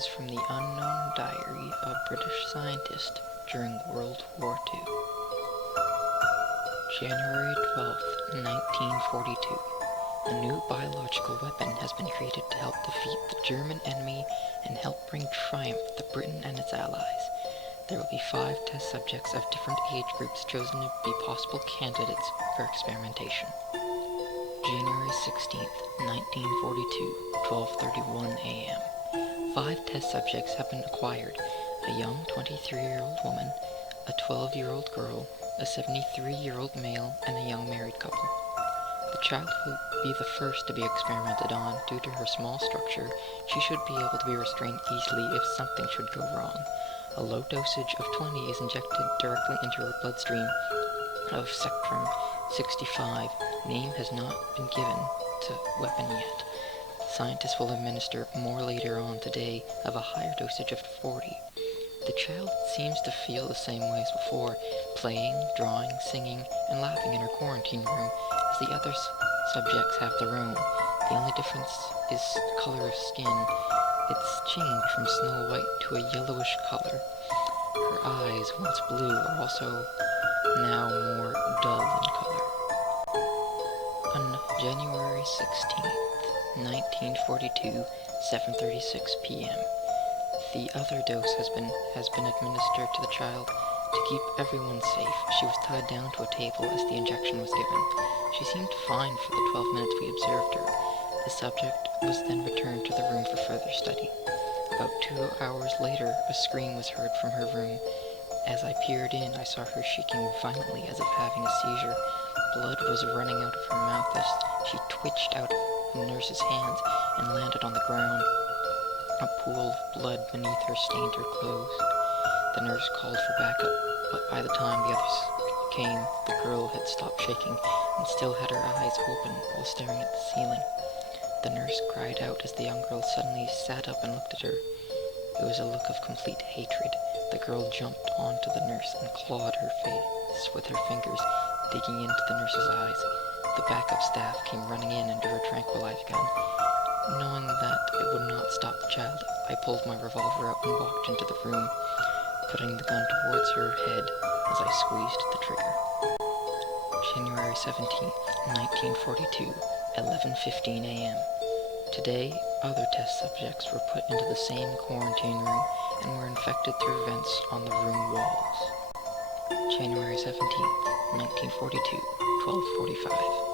is from the unknown diary of a British scientist during World War II. January 12th, 1942. A new biological weapon has been created to help defeat the German enemy and help bring triumph to Britain and its allies. There will be 5 test subjects of different age groups chosen to be possible candidates for experimentation. January 16th, 1942, 12:31 a.m. 5 test subjects have been acquired: a young 23-year-old woman, a 12-year-old girl, a 73-year-old male, and a young married couple. The child will be the first to be experimented on. Due to her small structure, she should be able to be restrained easily if something should go wrong. A low dosage of 20 is injected directly into her bloodstream of Sectrum 65. Name has not been given to weapon yet. Scientists will administer more later on today of a higher dosage of 40. The child seems to feel the same way as before, playing, drawing, singing, and laughing in her quarantine room, as the other subjects have their own. The only difference is color of skin. It's changed from snow white to a yellowish color. Her eyes, once blue, are also now more dull in color. On January 16th, 1942, 7:36 p.m. The other dose has been administered to the child. To keep everyone safe, she was tied down to a table as the injection was given. She seemed fine for the 12 minutes we observed her. The subject was then returned to the room for further study. About 2 hours later, a scream was heard from her room. As I peered in, I saw her shaking violently as if having a seizure. Blood was running out of her mouth as she twitched out of the nurse's hands and landed on the ground. A pool of blood beneath her stained her clothes. The nurse called for backup, but by the time the others came, the girl had stopped shaking and still had her eyes open while staring at the ceiling. The nurse cried out as the young girl suddenly sat up and looked at her. It was a look of complete hatred. The girl jumped onto the nurse and clawed her face with her fingers, digging into the nurse's eyes. The backup staff came running in and drew a tranquilizer gun. Knowing that it would not stop the child, I pulled my revolver out and walked into the room, putting the gun towards her head as I squeezed the trigger. January 17th, 1942, 11:15 a.m. Today, other test subjects were put into the same quarantine room and were infected through vents on the room walls. January 17th, 1942, 12:45.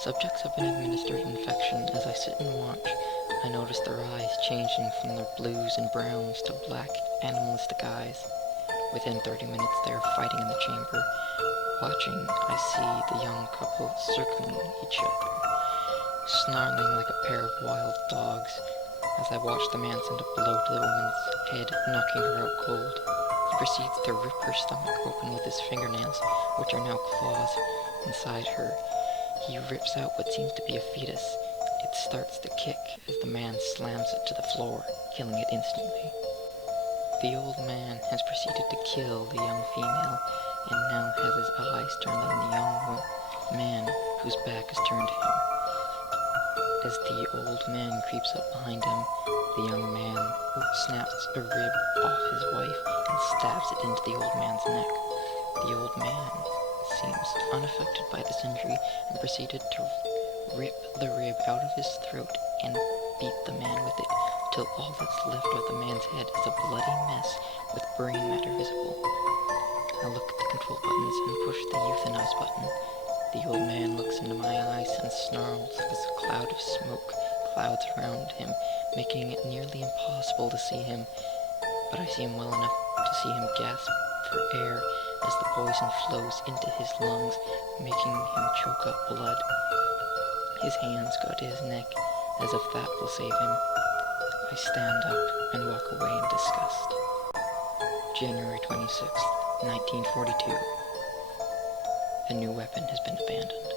Subjects have been administered infection. As I sit and watch, I notice their eyes changing from their blues and browns to black, animalistic eyes. Within 30 minutes, they are fighting in the chamber. Watching, I see the young couple circling each other, snarling like a pair of wild dogs. As I watch, the man sends a blow to the woman's head, knocking her out cold. He proceeds to rip her stomach open with his fingernails, which are now claws inside her. He rips out what seems to be a fetus. It starts to kick as the man slams it to the floor, killing it instantly. The old man has proceeded to kill the young female, and now has his eyes turned on the young man whose back is turned to him. As the old man creeps up behind him, the young man snaps a rib off his wife and stabs it into the old man's neck. The old man seems unaffected by this injury and proceeded to rip the rib out of his throat and beat the man with it till all that's left of the man's head is a bloody mess with brain matter visible. I look at the control buttons and push the euthanize button. The old man looks into my eyes and snarls as a cloud of smoke clouds around him, making it nearly impossible to see him. But I see him well enough to see him gasp for air as the poison flows into his lungs, making him choke up blood. His hands go to his neck, as if that will save him. I stand up and walk away in disgust. January 26th, 1942. The new weapon has been abandoned.